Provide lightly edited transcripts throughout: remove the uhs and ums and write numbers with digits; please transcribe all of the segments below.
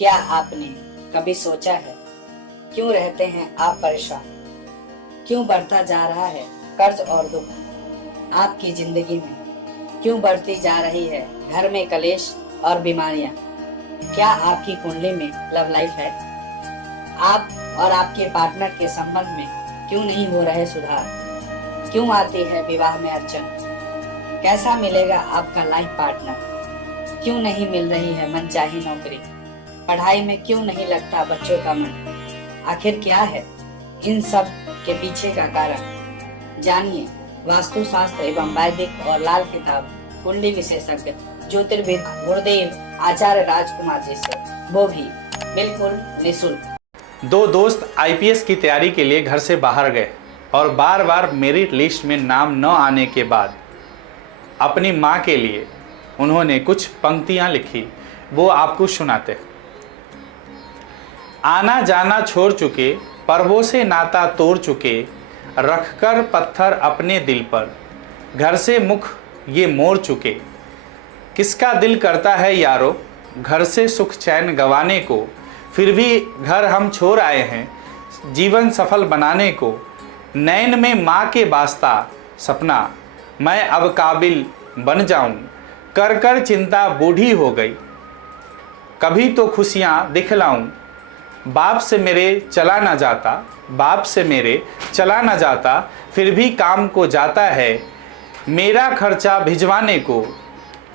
क्या आपने कभी सोचा है क्यों रहते हैं आप परेशान? क्यों बढ़ता जा रहा है कर्ज और दुख आपकी जिंदगी में? क्यों बढ़ती जा रही है घर में कलेश और बीमारियां? क्या आपकी कुंडली में लव लाइफ है? आप और आपके पार्टनर के संबंध में क्यों नहीं हो रहे सुधार? क्यों आती है विवाह में अड़चन? कैसा मिलेगा आपका लाइफ पार्टनर? क्यों नहीं मिल रही है मनचाही नौकरी? पढ़ाई में क्यों नहीं लगता बच्चों का मन? आखिर क्या है इन सब के पीछे का कारण? जानिए वास्तु शास्त्र एवं वैदिक और लाल किताब कुंडली विशेषज्ञ ज्योतिर्विद गुरुदेव आचार्य राजकुमार जी से, वो भी बिल्कुल निःशुल्क। दो दोस्त आईपीएस की तैयारी के लिए घर से बाहर गए और बार बार मेरिट लिस्ट में नाम न आने के बाद अपनी माँ के लिए उन्होंने कुछ पंक्तियाँ लिखी, वो आपको सुनाते। आना जाना छोड़ चुके, पर्वों से नाता तोड़ चुके, रखकर पत्थर अपने दिल पर, घर से मुख ये मोड़ चुके। किसका दिल करता है यारो घर से सुख चैन गंवाने को, फिर भी घर हम छोड़ आए हैं जीवन सफल बनाने को। नैन में माँ के वास्ता सपना, मैं अब काबिल बन जाऊं, कर कर चिंता बूढ़ी हो गई। कभी तो खुशियाँ दिखलाऊं, बाप से मेरे चला ना जाता, बाप से मेरे चला ना जाता, फिर भी काम को जाता है। मेरा खर्चा भिजवाने को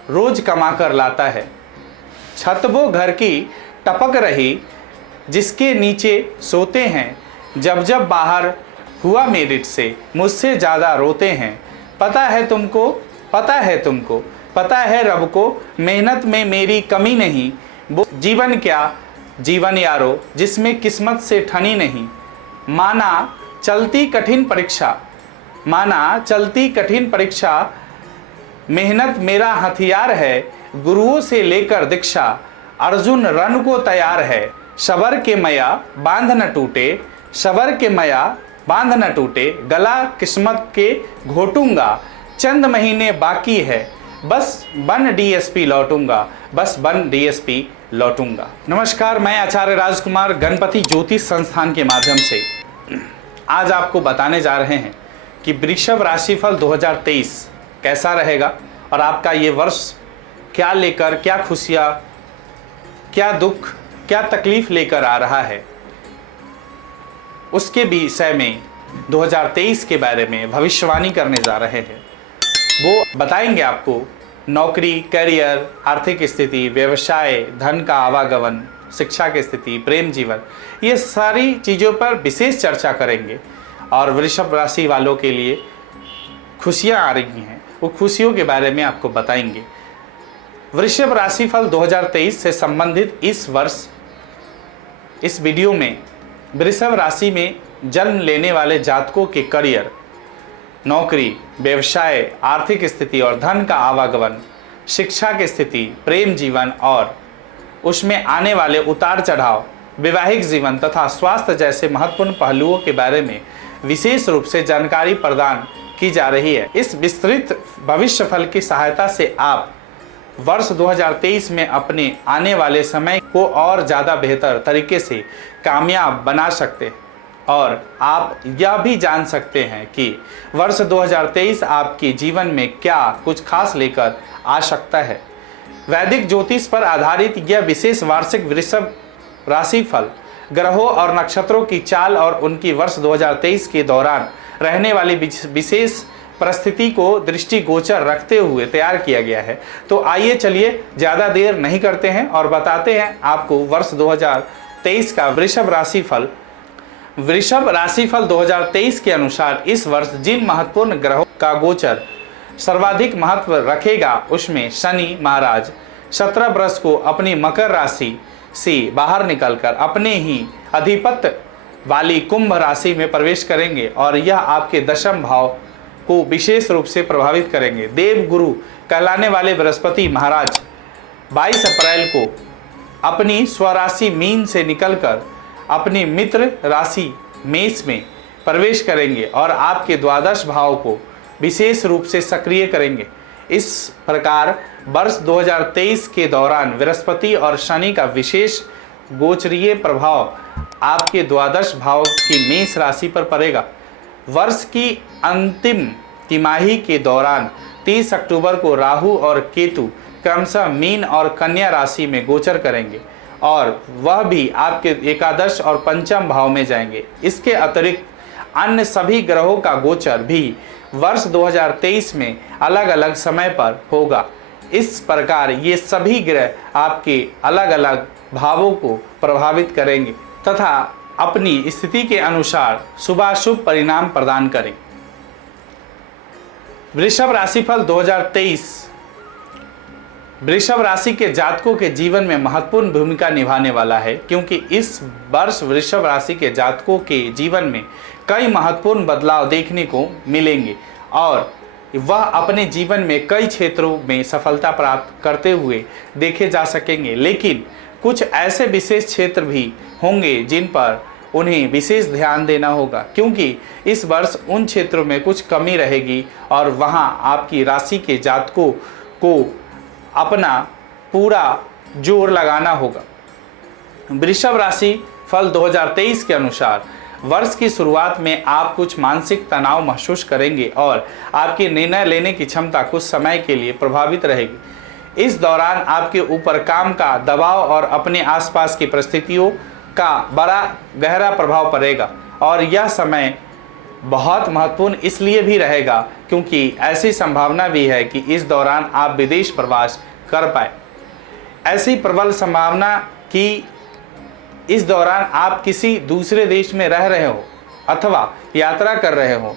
रोज कमा कर लाता है। छत वो घर की टपक रही, जिसके नीचे सोते हैं, जब जब बाहर हुआ मेरिट से मुझसे ज़्यादा रोते हैं। पता है तुमको, पता है तुमको, पता है रब को, मेहनत में मेरी कमी नहीं। वो जीवन क्या जीवन यारो जिसमें किस्मत से ठनी नहीं। माना चलती कठिन परीक्षा, माना चलती कठिन परीक्षा, मेहनत मेरा हथियार है। गुरुओं से लेकर दीक्षा, अर्जुन रण को तैयार है। सबर के मया बांध न टूटे, सबर के मया बांध न टूटे, गला किस्मत के घोटूंगा। चंद महीने बाकी है, बस बन डीएसपी लौटूंगा, बस बन डीएसपी लौटूंगा। नमस्कार, मैं आचार्य राजकुमार गणपति ज्योतिष संस्थान के माध्यम से आज आपको बताने जा रहे हैं कि वृषभ राशिफल 2023 कैसा रहेगा और आपका ये वर्ष क्या लेकर, क्या खुशियाँ, क्या दुख, क्या तकलीफ लेकर आ रहा है, उसके विषय में 2023 के बारे में भविष्यवाणी करने जा रहे हैं। वो बताएंगे आपको नौकरी, करियर, आर्थिक स्थिति, व्यवसाय, धन का आवागमन, शिक्षा की स्थिति, प्रेम जीवन, ये सारी चीज़ों पर विशेष चर्चा करेंगे। और वृषभ राशि वालों के लिए खुशियाँ आ रही हैं, वो खुशियों के बारे में आपको बताएंगे। वृषभ राशिफल 2023 से संबंधित इस वर्ष इस वीडियो में वृषभ राशि में जन्म लेने वाले जातकों के करियर, नौकरी, व्यवसाय, आर्थिक स्थिति और धन का आवागमन, शिक्षा की स्थिति, प्रेम जीवन और उसमें आने वाले उतार चढ़ाव, वैवाहिक जीवन तथा स्वास्थ्य जैसे महत्वपूर्ण पहलुओं के बारे में विशेष रूप से जानकारी प्रदान की जा रही है। इस विस्तृत भविष्यफल की सहायता से आप वर्ष 2023 में अपने आने वाले समय को और ज़्यादा बेहतर तरीके से कामयाब बना सकते हैं और आप यह भी जान सकते हैं कि वर्ष 2023 आपके जीवन में क्या कुछ खास लेकर आ सकता है। वैदिक ज्योतिष पर आधारित यह विशेष वार्षिक वृषभ राशिफल ग्रहों और नक्षत्रों की चाल और उनकी वर्ष 2023 के दौरान रहने वाली विशेष परिस्थिति को दृष्टिगोचर रखते हुए तैयार किया गया है। तो आइए चलिए ज़्यादा देर नहीं करते हैं और बताते हैं आपको वर्ष 2023 का वृषभ राशिफल। वृषभ राशिफल 2023 के अनुसार इस वर्ष जिन महत्वपूर्ण ग्रहों का गोचर सर्वाधिक महत्व रखेगा उसमें शनि महाराज 17 वर्ष को अपनी मकर राशि से बाहर निकलकर अपने ही अधिपत्य वाली कुंभ राशि में प्रवेश करेंगे और यह आपके दशम भाव को विशेष रूप से प्रभावित करेंगे। देव गुरु कहलाने वाले बृहस्पति महाराज 22 अप्रैल को अपनी स्वराशि मीन से निकलकर अपनी मित्र राशि मेष में प्रवेश करेंगे और आपके द्वादश भाव को विशेष रूप से सक्रिय करेंगे। इस प्रकार वर्ष 2023 के दौरान बृहस्पति और शनि का विशेष गोचरीय प्रभाव आपके द्वादश भाव की मेष राशि पर पड़ेगा। वर्ष की अंतिम तिमाही के दौरान 30 अक्टूबर को राहु और केतु क्रमशः मीन और कन्या राशि में गोचर करेंगे और वह भी आपके एकादश और पंचम भाव में जाएंगे। इसके अतिरिक्त अन्य सभी ग्रहों का गोचर भी वर्ष 2023 में अलग अलग समय पर होगा। इस प्रकार ये सभी ग्रह आपके अलग अलग भावों को प्रभावित करेंगे तथा अपनी स्थिति के अनुसार शुभाशुभ परिणाम प्रदान करें। वृषभ राशिफल 2023 वृषभ राशि के जातकों के जीवन में महत्वपूर्ण भूमिका निभाने वाला है, क्योंकि इस वर्ष वृषभ राशि के जातकों के जीवन में कई महत्वपूर्ण बदलाव देखने को मिलेंगे और वह अपने जीवन में कई क्षेत्रों में सफलता प्राप्त करते हुए देखे जा सकेंगे। लेकिन कुछ ऐसे विशेष क्षेत्र भी होंगे जिन पर उन्हें विशेष ध्यान देना होगा, क्योंकि इस वर्ष उन क्षेत्रों में कुछ कमी रहेगी और वहां आपकी राशि के जातकों को अपना पूरा जोर लगाना होगा। वृषभ राशि फल 2023 के अनुसार वर्ष की शुरुआत में आप कुछ मानसिक तनाव महसूस करेंगे और आपकी निर्णय लेने की क्षमता कुछ समय के लिए प्रभावित रहेगी। इस दौरान आपके ऊपर काम का दबाव और अपने आसपास की परिस्थितियों का बड़ा गहरा प्रभाव पड़ेगा और यह समय बहुत महत्वपूर्ण इसलिए भी रहेगा क्योंकि ऐसी संभावना भी है कि इस दौरान आप विदेश प्रवास कर पाए। ऐसी प्रबल संभावना कि इस दौरान आप किसी दूसरे देश में रह रहे हो अथवा यात्रा कर रहे हो।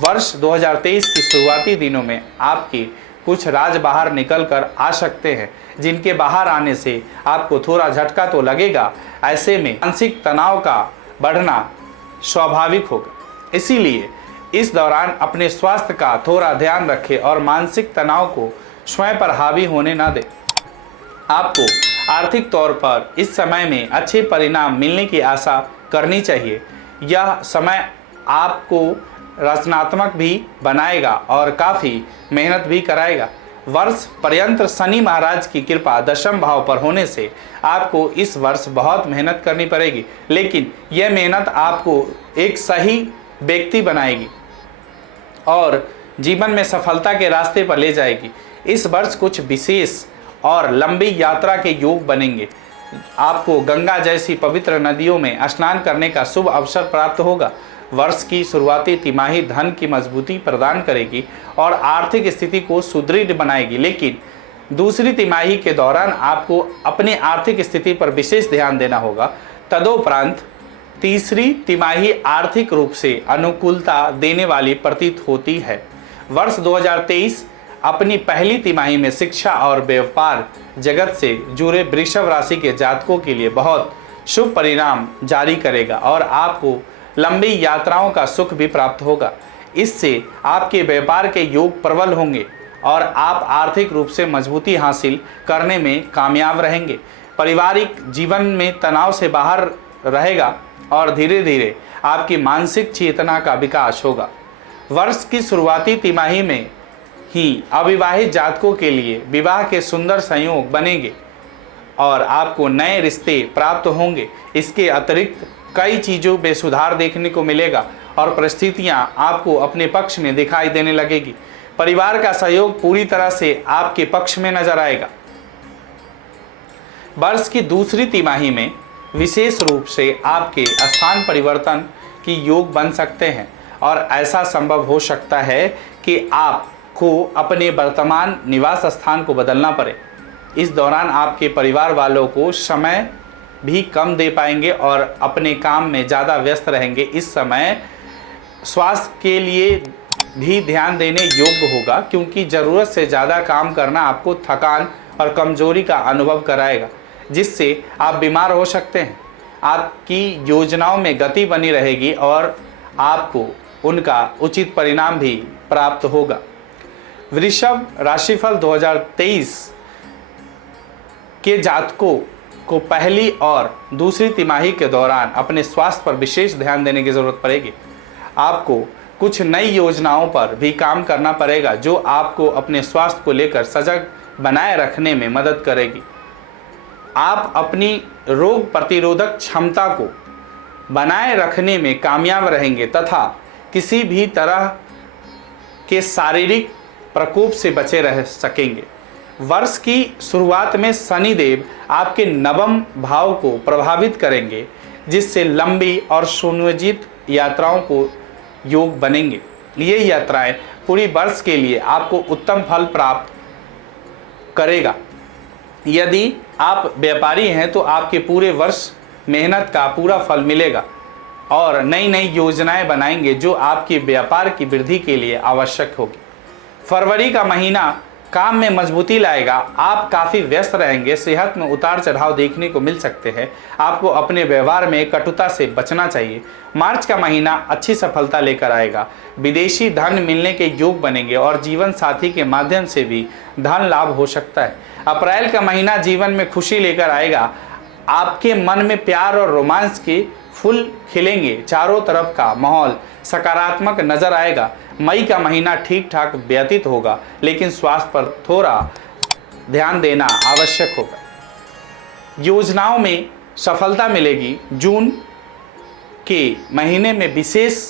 वर्ष 2023 की शुरुआती दिनों में आपके कुछ राज बाहर निकल कर आ सकते हैं, जिनके बाहर आने से आपको थोड़ा झटका तो लगेगा। ऐसे में मानसिक तनाव का बढ़ना स्वाभाविक होगा, इसीलिए इस दौरान अपने स्वास्थ्य का थोड़ा ध्यान रखें और मानसिक तनाव को स्वयं पर हावी होने ना दें। आपको आर्थिक तौर पर इस समय में अच्छे परिणाम मिलने की आशा करनी चाहिए। यह समय आपको रचनात्मक भी बनाएगा और काफ़ी मेहनत भी कराएगा। वर्ष पर्यंत शनि महाराज की कृपा दशम भाव पर होने से आपको इस वर्ष बहुत मेहनत करनी पड़ेगी, लेकिन यह मेहनत आपको एक सही व्यक्ति बनाएगी और जीवन में सफलता के रास्ते पर ले जाएगी। इस वर्ष कुछ विशेष और लंबी यात्रा के योग बनेंगे। आपको गंगा जैसी पवित्र नदियों में स्नान करने का शुभ अवसर प्राप्त होगा। वर्ष की शुरुआती तिमाही धन की मजबूती प्रदान करेगी और आर्थिक स्थिति को सुदृढ़ बनाएगी, लेकिन दूसरी तिमाही के दौरान आपको अपनी आर्थिक स्थिति पर विशेष ध्यान देना होगा। तदोपरांत तीसरी तिमाही आर्थिक रूप से अनुकूलता देने वाली प्रतीत होती है। वर्ष 2023 अपनी पहली तिमाही में शिक्षा और व्यापार जगत से जुड़े वृषभ राशि के जातकों के लिए बहुत शुभ परिणाम जारी करेगा और आपको लंबी यात्राओं का सुख भी प्राप्त होगा। इससे आपके व्यापार के योग प्रबल होंगे और आप आर्थिक रूप से मजबूती हासिल करने में कामयाब रहेंगे। पारिवारिक जीवन में तनाव से बाहर रहेगा और धीरे धीरे आपकी मानसिक चेतना का विकास होगा। वर्ष की शुरुआती तिमाही में ही अविवाहित जातकों के लिए विवाह के सुंदर संयोग बनेंगे और आपको नए रिश्ते प्राप्त होंगे। इसके अतिरिक्त कई चीज़ों में सुधार देखने को मिलेगा और परिस्थितियां आपको अपने पक्ष में दिखाई देने लगेगी। परिवार का सहयोग पूरी तरह से आपके पक्ष में नजर आएगा। वर्ष की दूसरी तिमाही में विशेष रूप से आपके स्थान परिवर्तन की योग बन सकते हैं और ऐसा संभव हो सकता है कि आपको अपने वर्तमान निवास स्थान को बदलना पड़े। इस दौरान आपके परिवार वालों को समय भी कम दे पाएंगे और अपने काम में ज़्यादा व्यस्त रहेंगे। इस समय स्वास्थ्य के लिए भी ध्यान देने योग्य होगा, क्योंकि ज़रूरत से ज़्यादा काम करना आपको थकान और कमजोरी का अनुभव कराएगा, जिससे आप बीमार हो सकते हैं। आपकी योजनाओं में गति बनी रहेगी और आपको उनका उचित परिणाम भी प्राप्त होगा। वृषभ राशिफल 2023 के जातकों को पहली और दूसरी तिमाही के दौरान अपने स्वास्थ्य पर विशेष ध्यान देने की जरूरत पड़ेगी। आपको कुछ नई योजनाओं पर भी काम करना पड़ेगा जो आपको अपने स्वास्थ्य को लेकर सजग बनाए रखने में मदद करेगी। आप अपनी रोग प्रतिरोधक क्षमता को बनाए रखने में कामयाब रहेंगे तथा किसी भी तरह के शारीरिक प्रकोप से बचे रह सकेंगे। वर्ष की शुरुआत में शनिदेव आपके नवम भाव को प्रभावित करेंगे, जिससे लंबी और सुनियोजित यात्राओं को योग बनेंगे। ये यात्राएं पूरी वर्ष के लिए आपको उत्तम फल प्राप्त करेगा। यदि आप व्यापारी हैं तो आपके पूरे वर्ष मेहनत का पूरा फल मिलेगा और नई नई योजनाएं बनाएंगे जो आपके व्यापार की वृद्धि के लिए आवश्यक होगी। फरवरी का महीना काम में मजबूती लाएगा। आप काफ़ी व्यस्त रहेंगे। सेहत में उतार चढ़ाव देखने को मिल सकते हैं। आपको अपने व्यवहार में कटुता से बचना चाहिए। मार्च का महीना अच्छी सफलता लेकर आएगा। विदेशी धन मिलने के योग बनेंगे और जीवन साथी के माध्यम से भी धन लाभ हो सकता है। अप्रैल का महीना जीवन में खुशी लेकर आएगा। आपके मन में प्यार और रोमांस के फूल खिलेंगे। चारों तरफ का माहौल सकारात्मक नजर आएगा। मई का महीना ठीक ठाक व्यतीत होगा, लेकिन स्वास्थ्य पर थोड़ा ध्यान देना आवश्यक होगा। योजनाओं में सफलता मिलेगी। जून के महीने में विशेष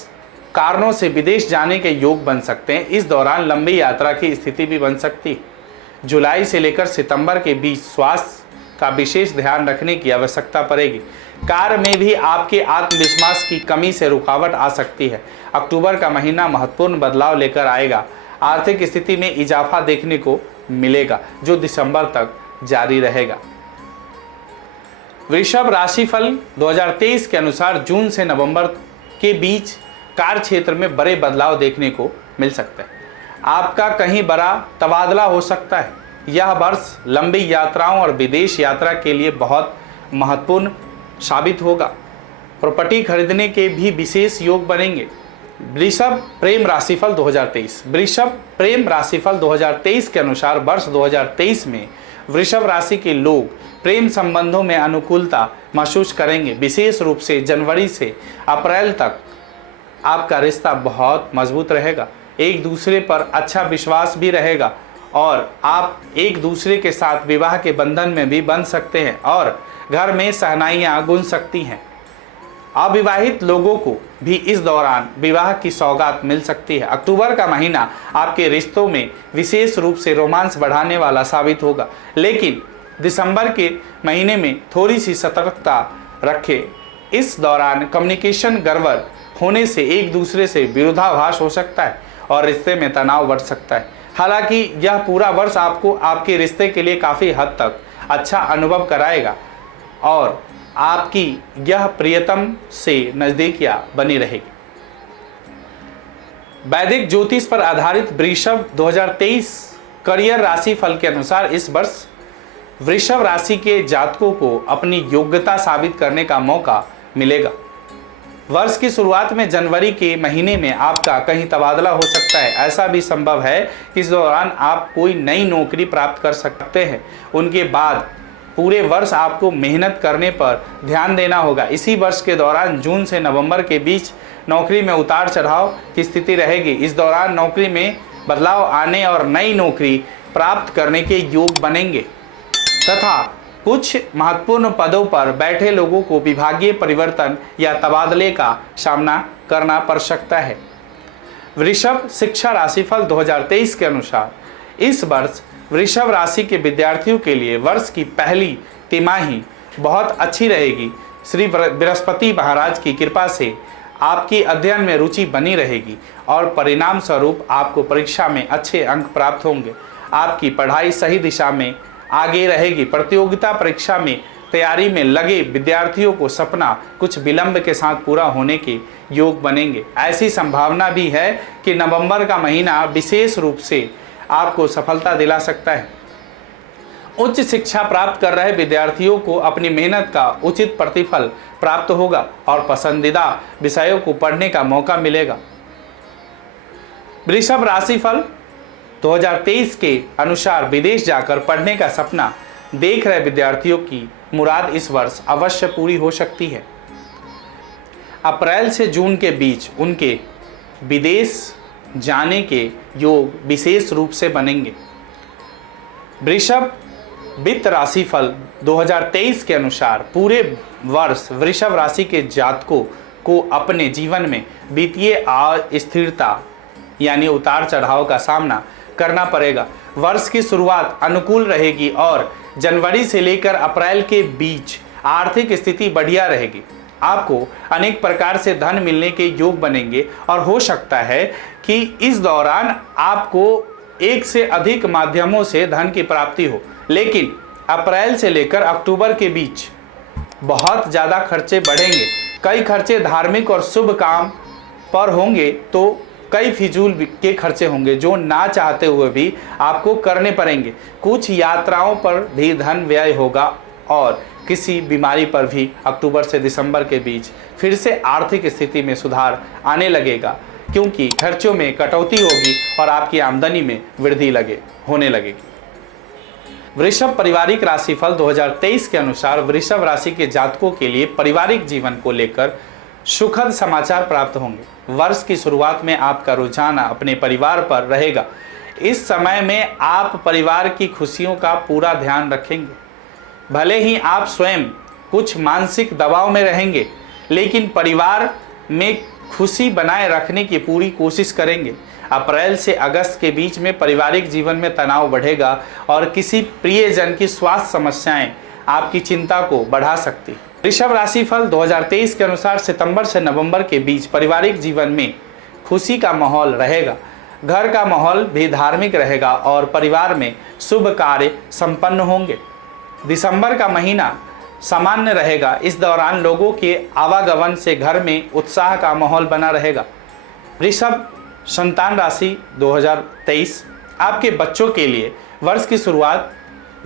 कारणों से विदेश जाने के योग बन सकते हैं। इस दौरान लंबी यात्रा की स्थिति भी बन सकती है। जुलाई से लेकर सितंबर के बीच स्वास्थ्य का विशेष ध्यान रखने की आवश्यकता पड़ेगी। कार्य में भी आपके आत्मविश्वास की कमी से रुकावट आ सकती है। अक्टूबर का महीना महत्वपूर्ण बदलाव लेकर आएगा। आर्थिक स्थिति में इजाफा देखने को मिलेगा, जो दिसंबर तक जारी रहेगा। वृषभ राशिफल 2023 के अनुसार जून से नवंबर के बीच कार्य क्षेत्र में बड़े बदलाव देखने को मिल सकते हैं। आपका कहीं बड़ा तबादला हो सकता है। यह वर्ष लंबी यात्राओं और विदेश यात्रा के लिए बहुत महत्वपूर्ण साबित होगा। प्रॉपर्टी खरीदने के भी विशेष योग बनेंगे। वृषभ प्रेम राशिफल 2023। वृषभ प्रेम राशिफल 2023 के अनुसार वर्ष 2023 में वृषभ राशि के लोग प्रेम संबंधों में अनुकूलता महसूस करेंगे। विशेष रूप से जनवरी से अप्रैल तक आपका रिश्ता बहुत मजबूत रहेगा। एक दूसरे पर अच्छा विश्वास भी रहेगा और आप एक दूसरे के साथ विवाह के बंधन में भी बंध सकते हैं और घर में शहनाइयाँ गूंज सकती हैं। अविवाहित लोगों को भी इस दौरान विवाह की सौगात मिल सकती है। अक्टूबर का महीना आपके रिश्तों में विशेष रूप से रोमांस बढ़ाने वाला साबित होगा, लेकिन दिसंबर के महीने में थोड़ी सी सतर्कता रखें। इस दौरान कम्युनिकेशन गड़बड़ होने से एक दूसरे से विरोधाभास हो सकता है और रिश्ते में तनाव बढ़ सकता है। हालांकि यह पूरा वर्ष आपको आपके रिश्ते के लिए काफ़ी हद तक अच्छा अनुभव कराएगा और आपकी यह प्रियतम से नज़दीकियां बनी रहेगी। वैदिक ज्योतिष पर आधारित वृषभ 2023 करियर राशि फल के अनुसार इस वर्ष वृषभ राशि के जातकों को अपनी योग्यता साबित करने का मौका मिलेगा। वर्ष की शुरुआत में जनवरी के महीने में आपका कहीं तबादला हो सकता है। ऐसा भी संभव है कि इस दौरान आप कोई नई नौकरी प्राप्त कर सकते हैं। उनके बाद पूरे वर्ष आपको मेहनत करने पर ध्यान देना होगा। इसी वर्ष के दौरान जून से नवंबर के बीच नौकरी में उतार चढ़ाव की स्थिति रहेगी। इस दौरान नौकरी में बदलाव आने और नई नौकरी प्राप्त करने के योग बनेंगे तथा कुछ महत्वपूर्ण पदों पर बैठे लोगों को विभागीय परिवर्तन या तबादले का सामना करना पड़ सकता है। वृषभ शिक्षा राशिफल 2023 के अनुसार इस वर्ष वृषभ राशि के विद्यार्थियों के लिए वर्ष की पहली तिमाही बहुत अच्छी रहेगी। श्री बृहस्पति महाराज की कृपा से आपकी अध्ययन में रुचि बनी रहेगी और परिणाम स्वरूप आपको परीक्षा में अच्छे अंक प्राप्त होंगे। आपकी पढ़ाई सही दिशा में आगे रहेगी। प्रतियोगिता परीक्षा में तैयारी में लगे विद्यार्थियों को सपना कुछ विलंब के साथ पूरा होने के योग बनेंगे। ऐसी संभावना भी है कि नवंबर का महीना विशेष रूप से आपको सफलता दिला सकता है। उच्च शिक्षा प्राप्त कर रहे विद्यार्थियों को अपनी मेहनत का उचित प्रतिफल प्राप्त होगा और पसंदीदा विषयों को पढ़ने का मौका मिलेगा। वृषभ राशिफल 2023 के अनुसार विदेश जाकर पढ़ने का सपना देख रहे विद्यार्थियों की मुराद इस वर्ष अवश्य पूरी हो सकती है। अप्रैल से जून के बीच उनके विदेश जाने के योग विशेष रूप से बनेंगे। वृषभ वित्त राशिफल 2023 के अनुसार पूरे वर्ष वृषभ राशि के जातकों को अपने जीवन में वित्तीय अस्थिरता यानी उतार चढ़ाव का सामना करना पड़ेगा। वर्ष की शुरुआत अनुकूल रहेगी और जनवरी से लेकर अप्रैल के बीच आर्थिक स्थिति बढ़िया रहेगी। आपको अनेक प्रकार से धन मिलने के योग बनेंगे और हो सकता है कि इस दौरान आपको एक से अधिक माध्यमों से धन की प्राप्ति हो, लेकिन अप्रैल से लेकर अक्टूबर के बीच बहुत ज़्यादा खर्चे बढ़ेंगे। कई खर्चे धार्मिक और शुभ काम पर होंगे तो कई फिजूल के खर्चे होंगे जो ना चाहते हुए भी आपको करने पड़ेंगे। कुछ यात्राओं पर भी धन व्यय होगा और किसी बीमारी पर भी अक्टूबर से दिसंबर के बीच फिर से आर्थिक स्थिति में सुधार आने लगेगा, क्योंकि खर्चों में कटौती होगी और आपकी आमदनी में वृद्धि होने लगेगी। वृषभ पारिवारिक राशिफल 2023 के अनुसार वृषभ राशि के जातकों के लिए पारिवारिक जीवन को लेकर सुखद समाचार प्राप्त होंगे। वर्ष की शुरुआत में आपका रुझान अपने परिवार पर रहेगा। इस समय में आप परिवार की खुशियों का पूरा ध्यान रखेंगे। भले ही आप स्वयं कुछ मानसिक दबाव में रहेंगे, लेकिन परिवार में खुशी बनाए रखने की पूरी कोशिश करेंगे। अप्रैल से अगस्त के बीच में पारिवारिक जीवन में तनाव बढ़ेगा और किसी प्रियजन की स्वास्थ्य समस्याएं आपकी चिंता को बढ़ा सकती। वृषभ राशिफल 2023 के अनुसार सितंबर से नवंबर के बीच पारिवारिक जीवन में खुशी का माहौल रहेगा। घर का माहौल भी धार्मिक रहेगा और परिवार में शुभ कार्य संपन्न होंगे। दिसंबर का महीना सामान्य रहेगा। इस दौरान लोगों के आवागमन से घर में उत्साह का माहौल बना रहेगा। वृषभ संतान राशि 2023 आपके बच्चों के लिए वर्ष की शुरुआत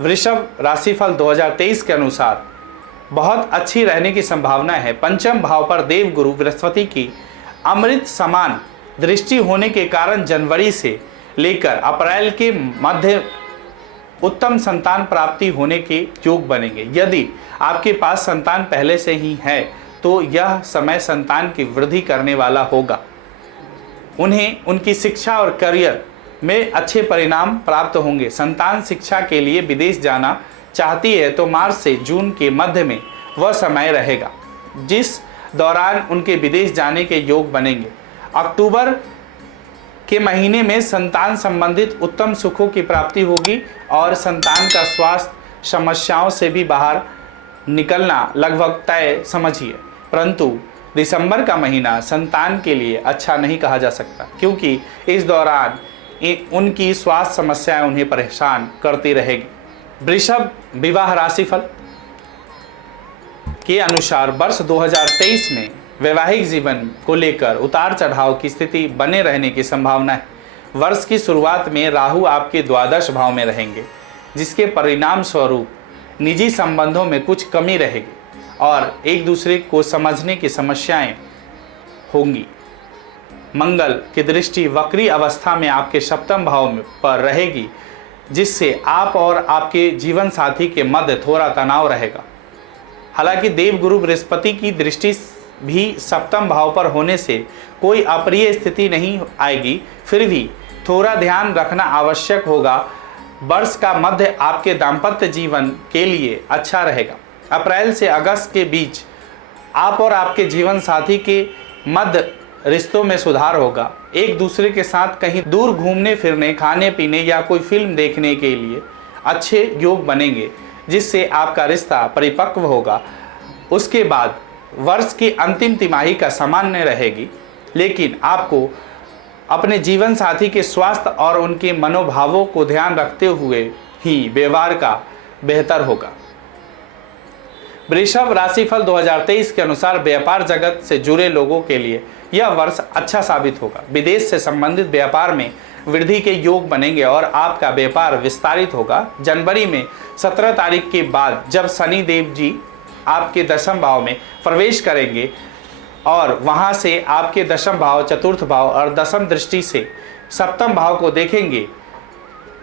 वृषभ राशिफल 2023 के अनुसार बहुत अच्छी रहने की संभावना है। पंचम भाव पर देव गुरु बृहस्पति की अमृत समान दृष्टि होने के कारण जनवरी से लेकर अप्रैल के मध्य उत्तम संतान प्राप्ति होने के योग बनेंगे। यदि आपके पास संतान पहले से ही है तो यह समय संतान की वृद्धि करने वाला होगा। उन्हें उनकी शिक्षा और करियर में अच्छे परिणाम प्राप्त होंगे। संतान शिक्षा के लिए विदेश जाना चाहती है तो मार्च से जून के मध्य में वह समय रहेगा जिस दौरान उनके विदेश जाने के योग बनेंगे। अक्टूबर के महीने में संतान संबंधित उत्तम सुखों की प्राप्ति होगी और संतान का स्वास्थ्य समस्याओं से भी बाहर निकलना लगभग तय समझिए। परंतु दिसंबर का महीना संतान के लिए अच्छा नहीं कहा जा सकता, क्योंकि इस दौरान उनकी स्वास्थ्य समस्याएं उन्हें परेशान करती रहेगी। वृषभ विवाह राशिफल के अनुसार वर्ष 2023 में वैवाहिक जीवन को लेकर उतार चढ़ाव की स्थिति बने रहने की संभावना है। वर्ष की शुरुआत में राहु आपके द्वादश भाव में रहेंगे, जिसके परिणाम स्वरूप निजी संबंधों में कुछ कमी रहेगी और एक दूसरे को समझने की समस्याएं होंगी। मंगल की दृष्टि वक्री अवस्था में आपके सप्तम भाव पर रहेगी, जिससे आप और आपके जीवन साथी के मध्य थोड़ा तनाव रहेगा। हालांकि देव गुरु बृहस्पति की दृष्टि भी सप्तम भाव पर होने से कोई अप्रिय स्थिति नहीं आएगी, फिर भी थोड़ा ध्यान रखना आवश्यक होगा। वर्ष का मध्य आपके दाम्पत्य जीवन के लिए अच्छा रहेगा। अप्रैल से अगस्त के बीच आप और आपके जीवन साथी के मध्य रिश्तों में सुधार होगा। एक दूसरे के साथ कहीं दूर घूमने फिरने, खाने पीने या कोई फिल्म देखने के लिए अच्छे योग बनेंगे, जिससे आपका रिश्ता परिपक्व होगा। उसके बाद वर्ष की अंतिम तिमाही का सामान्य रहेगी, लेकिन आपको अपने जीवन साथी के स्वास्थ्य और उनके मनोभावों को ध्यान रखते हुए ही व्यवहार का बेहतर होगा। वृषभ राशिफल 2023 के अनुसार व्यापार जगत से जुड़े लोगों के लिए यह वर्ष अच्छा साबित होगा। विदेश से संबंधित व्यापार में वृद्धि के योग बनेंगे और आपका व्यापार विस्तारित होगा। जनवरी में 17 तारीख के बाद जब शनि देव जी आपके दशम भाव में प्रवेश करेंगे और वहां से आपके दशम भाव, चतुर्थ भाव और दशम दृष्टि से सप्तम भाव को देखेंगे,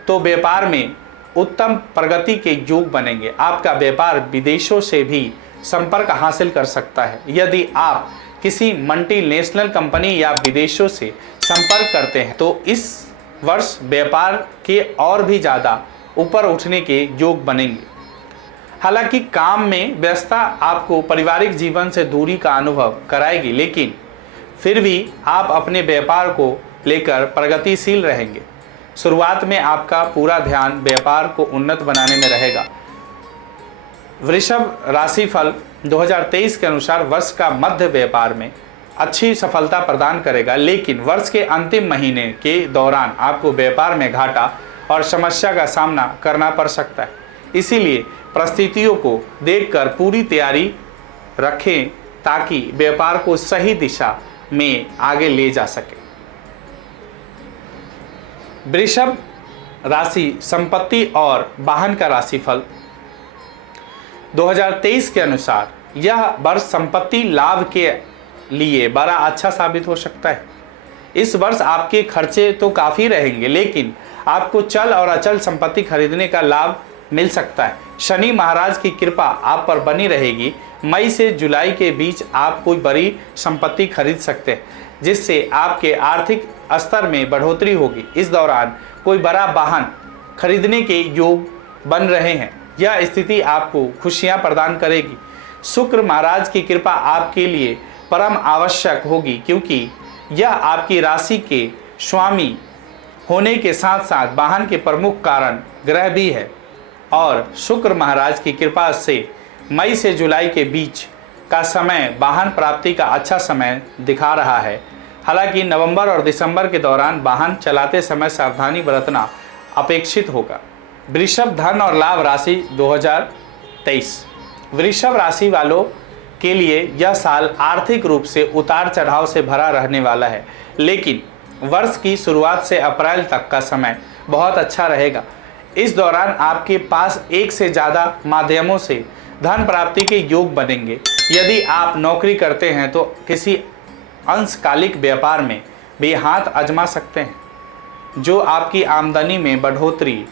तो व्यापार में उत्तम प्रगति के योग बनेंगे। आपका व्यापार विदेशों से भी संपर्क हासिल कर सकता है। यदि आप किसी मल्टीनेशनल कंपनी या विदेशों से संपर्क करते हैं तो इस वर्ष व्यापार के और भी ज़्यादा ऊपर उठने के योग बनेंगे। हालांकि काम में व्यस्तता आपको पारिवारिक जीवन से दूरी का अनुभव कराएगी, लेकिन फिर भी आप अपने व्यापार को लेकर प्रगतिशील रहेंगे। शुरुआत में आपका पूरा ध्यान व्यापार को उन्नत बनाने में रहेगा। वृषभ राशिफल 2023 के अनुसार वर्ष का मध्य व्यापार में अच्छी सफलता प्रदान करेगा, लेकिन वर्ष के अंतिम महीने के दौरान आपको व्यापार में घाटा और समस्या का सामना करना पड़ सकता है। इसीलिए परिस्थितियों को देखकर पूरी तैयारी रखें ताकि व्यापार को सही दिशा में आगे ले जा सके। वृषभ राशि संपत्ति और वाहन का राशिफल 2023 के अनुसार यह वर्ष संपत्ति लाभ के लिए बड़ा अच्छा साबित हो सकता है। इस वर्ष आपके खर्चे तो काफ़ी रहेंगे, लेकिन आपको चल और अचल संपत्ति खरीदने का लाभ मिल सकता है। शनि महाराज की कृपा आप पर बनी रहेगी। मई से जुलाई के बीच आप कोई बड़ी संपत्ति खरीद सकते हैं, जिससे आपके आर्थिक स्तर में बढ़ोतरी होगी। इस दौरान कोई बड़ा वाहन खरीदने के योग बन रहे हैं। यह स्थिति आपको खुशियां प्रदान करेगी। शुक्र महाराज की कृपा आपके लिए परम आवश्यक होगी, क्योंकि यह आपकी राशि के स्वामी होने के साथ साथ वाहन के प्रमुख कारण ग्रह भी है। और शुक्र महाराज की कृपा से मई से जुलाई के बीच का समय वाहन प्राप्ति का अच्छा समय दिखा रहा है। हालांकि नवंबर और दिसंबर के दौरान वाहन चलाते समय सावधानी बरतना अपेक्षित होगा। वृषभ धन और लाभ राशि 2023। वृषभ राशि वालों के लिए यह साल आर्थिक रूप से उतार चढ़ाव से भरा रहने वाला है, लेकिन वर्ष की शुरुआत से अप्रैल तक का समय बहुत अच्छा रहेगा। इस दौरान आपके पास एक से ज़्यादा माध्यमों से धन प्राप्ति के योग बनेंगे। यदि आप नौकरी करते हैं तो किसी अंशकालिक व्यापार में भी हाथ आजमा सकते हैं, जो आपकी आमदनी में बढ़ोतरी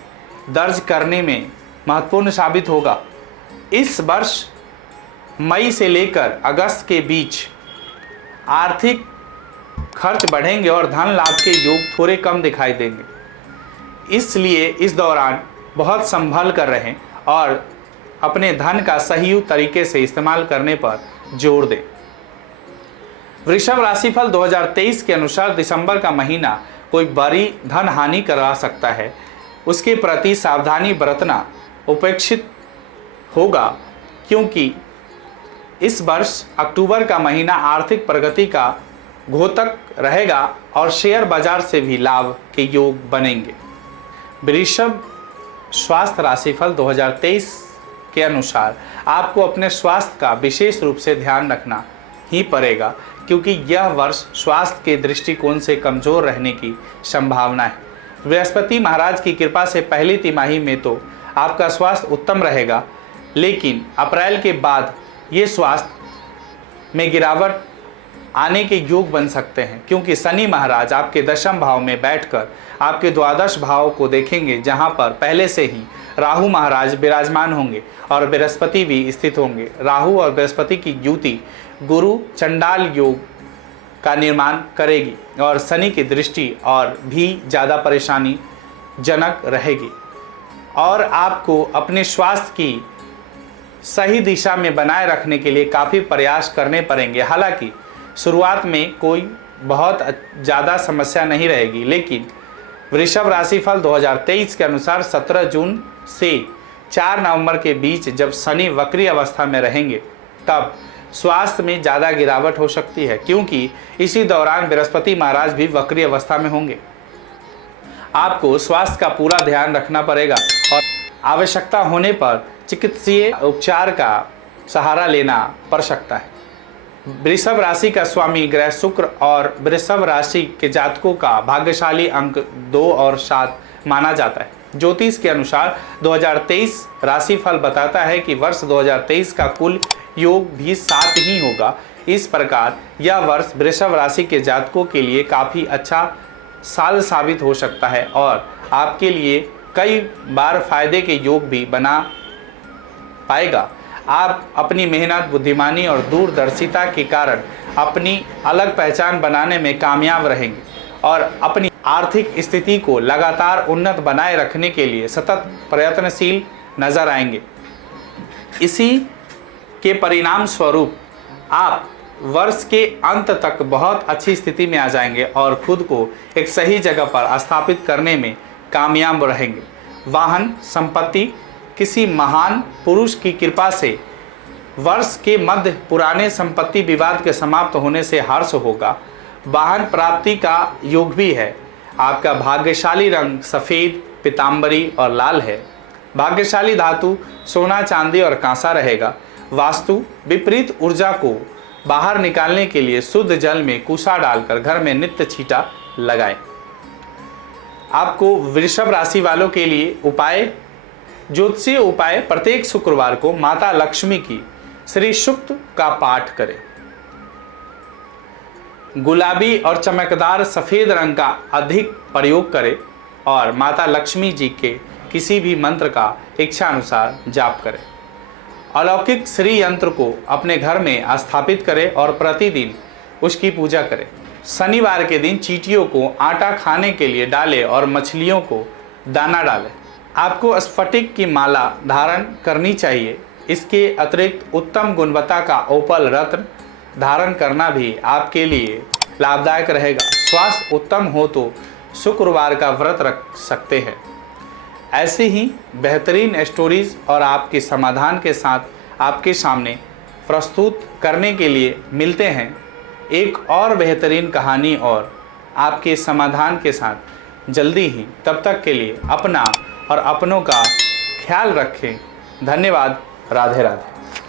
दर्ज करने में महत्वपूर्ण साबित होगा। इस वर्ष मई से लेकर अगस्त के बीच आर्थिक खर्च बढ़ेंगे और धन लाभ के योग थोड़े कम दिखाई देंगे। इसलिए इस दौरान बहुत संभल कर रहें और अपने धन का सही तरीके से इस्तेमाल करने पर जोर दें। वृषभ राशिफल 2023 के अनुसार दिसंबर का महीना कोई बड़ी धन हानि करा सकता है। उसके प्रति सावधानी बरतना उपेक्षित होगा, क्योंकि इस वर्ष अक्टूबर का महीना आर्थिक प्रगति का घोतक रहेगा और शेयर बाजार से भी लाभ के योग बनेंगे। वृषभ स्वास्थ्य राशिफल 2023 के अनुसार आपको अपने स्वास्थ्य का विशेष रूप से ध्यान रखना ही पड़ेगा, क्योंकि यह वर्ष स्वास्थ्य के दृष्टिकोण से कमज़ोर रहने की संभावना है। बृहस्पति महाराज की कृपा से पहली तिमाही में तो आपका स्वास्थ्य उत्तम रहेगा, लेकिन अप्रैल के बाद ये स्वास्थ्य में गिरावट आने के योग बन सकते हैं, क्योंकि शनि महाराज आपके दशम भाव में बैठकर आपके द्वादश भाव को देखेंगे, जहां पर पहले से ही राहु महाराज विराजमान होंगे और बृहस्पति भी स्थित होंगे। राहु और बृहस्पति की युति गुरु चंडाल योग का निर्माण करेगी और शनि की दृष्टि और भी ज़्यादा परेशानी जनक रहेगी और आपको अपने स्वास्थ्य की सही दिशा में बनाए रखने के लिए काफ़ी प्रयास करने पड़ेंगे। हालांकि शुरुआत में कोई बहुत ज़्यादा समस्या नहीं रहेगी, लेकिन वृषभ राशिफल 2023 के अनुसार 17 जून से 4 नवंबर के बीच जब शनि वक्री अवस्था में रहेंगे, तब स्वास्थ्य में ज़्यादा गिरावट हो सकती है, क्योंकि इसी दौरान बृहस्पति महाराज भी वक्री अवस्था में होंगे। आपको स्वास्थ्य का पूरा ध्यान रखना पड़ेगा और आवश्यकता होने पर चिकित्सीय उपचार का सहारा लेना पड़ सकता है। वृषभ राशि का स्वामी ग्रह शुक्र और वृषभ राशि के जातकों का भाग्यशाली अंक 2 और 7 माना जाता है। ज्योतिष के अनुसार 2023 राशिफल बताता है कि वर्ष 2023 का कुल योग भी 7 ही होगा। इस प्रकार यह वर्ष वृषभ राशि के जातकों के लिए काफ़ी अच्छा साल साबित हो सकता है और आपके लिए कई बार फायदे के योग भी बना पाएगा। आप अपनी मेहनत, बुद्धिमानी और दूरदर्शिता के कारण अपनी अलग पहचान बनाने में कामयाब रहेंगे और अपनी आर्थिक स्थिति को लगातार उन्नत बनाए रखने के लिए सतत प्रयत्नशील नजर आएंगे। इसी के परिणाम स्वरूप आप वर्ष के अंत तक बहुत अच्छी स्थिति में आ जाएंगे और खुद को एक सही जगह पर स्थापित करने में कामयाब रहेंगे। वाहन संपत्ति किसी महान पुरुष की कृपा से वर्ष के मध्य पुराने संपत्ति विवाद के समाप्त होने से हर्ष होगा। वाहन प्राप्ति का योग भी है। आपका भाग्यशाली रंग सफ़ेद, पीताम्बरी और लाल है। भाग्यशाली धातु सोना, चांदी और कांसा रहेगा। वास्तु विपरीत ऊर्जा को बाहर निकालने के लिए शुद्ध जल में कुशा डालकर घर में नित्य छींटा लगाएं। आपको वृषभ राशि वालों के लिए उपाय, ज्योतिषीय उपाय, प्रत्येक शुक्रवार को माता लक्ष्मी की श्री सूक्त का पाठ करें। गुलाबी और चमकदार सफ़ेद रंग का अधिक प्रयोग करें और माता लक्ष्मी जी के किसी भी मंत्र का इच्छा अनुसार जाप करें। अलौकिक श्री यंत्र को अपने घर में स्थापित करें और प्रतिदिन उसकी पूजा करें। शनिवार के दिन चींटियों को आटा खाने के लिए डालें और मछलियों को दाना डालें। आपको स्फटिक की माला धारण करनी चाहिए। इसके अतिरिक्त उत्तम गुणवत्ता का ओपल रत्न धारण करना भी आपके लिए लाभदायक रहेगा। स्वास्थ्य उत्तम हो तो शुक्रवार का व्रत रख सकते हैं। ऐसे ही बेहतरीन स्टोरीज और आपके समाधान के साथ आपके सामने प्रस्तुत करने के लिए मिलते हैं एक और बेहतरीन कहानी और आपके समाधान के साथ जल्दी ही। तब तक के लिए अपना और अपनों का ख्याल रखें। धन्यवाद। राधे राधे।